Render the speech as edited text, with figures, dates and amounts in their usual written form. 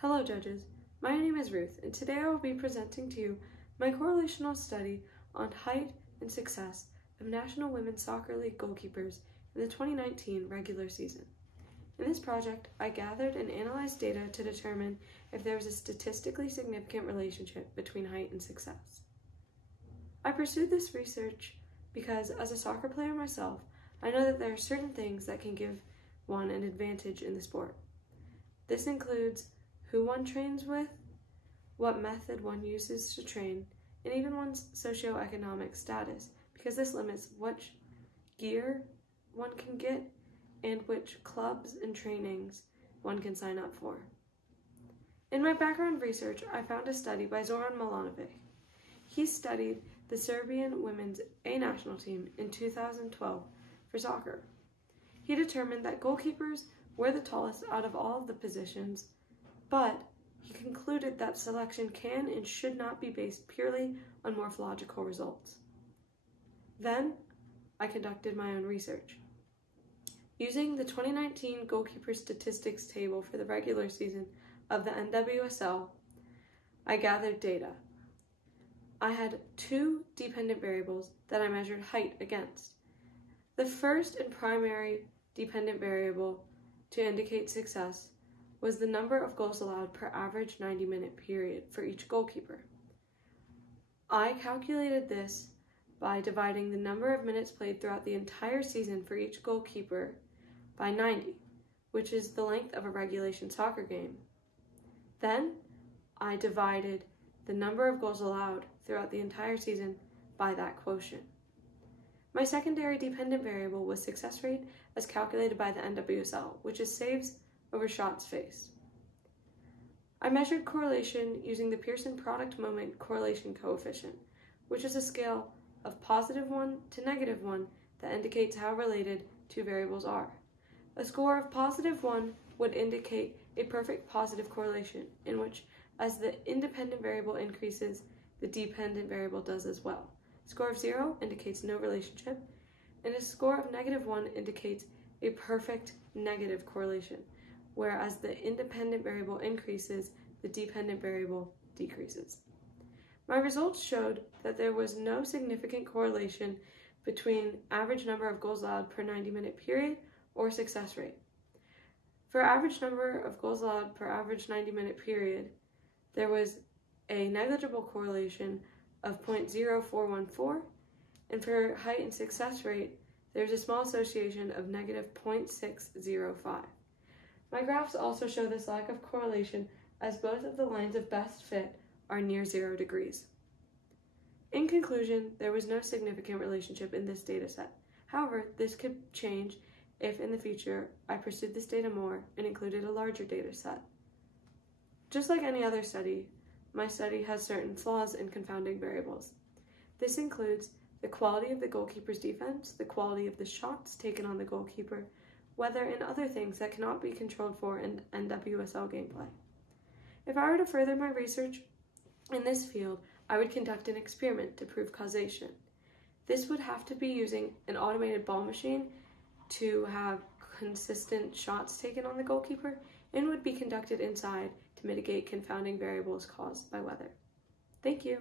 Hello judges, my name is Ruth and today I will be presenting to you my correlational study on height and success of National Women's Soccer League goalkeepers in the 2019 regular season. In this project, I gathered and analyzed data to determine if there was a statistically significant relationship between height and success. I pursued this research because as a soccer player myself, I know that there are certain things that can give one an advantage in the sport. This includes who one trains with, what method one uses to train, and even one's socioeconomic status, because this limits which gear one can get and which clubs and trainings one can sign up for. In my background research, I found a study by Zoran Milanovic. He studied the Serbian women's A national team in 2012 for soccer. He determined that goalkeepers were the tallest out of all of the positions, but he concluded that selection can and should not be based purely on morphological results. Then, I conducted my own research. Using the 2019 goalkeeper statistics table for the regular season of the NWSL, I gathered data. I had two dependent variables that I measured height against. The first and primary dependent variable to indicate success was the number of goals allowed per average 90-minute period for each goalkeeper. I calculated this by dividing the number of minutes played throughout the entire season for each goalkeeper by 90, which is the length of a regulation soccer game. Then, I divided the number of goals allowed throughout the entire season by that quotient. My secondary dependent variable was success rate as calculated by the NWSL, which is saves over shots faced. I measured correlation using the Pearson product moment correlation coefficient, which is a scale of +1 to -1 that indicates how related two variables are. A score of +1 would indicate a perfect positive correlation, in which as the independent variable increases, the dependent variable does as well. A score of 0 indicates no relationship, and a score of -1 indicates a perfect negative correlation, whereas the independent variable increases, the dependent variable decreases. My results showed that there was no significant correlation between average number of goals allowed per 90-minute period or success rate. For average number of goals allowed per average 90-minute period, there was a negligible correlation of 0.0414, and for height and success rate, there's a small association of -0.605. My graphs also show this lack of correlation as both of the lines of best fit are near 0 degrees. In conclusion, there was no significant relationship in this data set. However, this could change if in the future I pursued this data more and included a larger data set. Just like any other study, my study has certain flaws and confounding variables. This includes the quality of the goalkeeper's defense, the quality of the shots taken on the goalkeeper, weather, and other things that cannot be controlled for in NWSL gameplay. If I were to further my research in this field, I would conduct an experiment to prove causation. This would have to be using an automated ball machine to have consistent shots taken on the goalkeeper and would be conducted inside to mitigate confounding variables caused by weather. Thank you.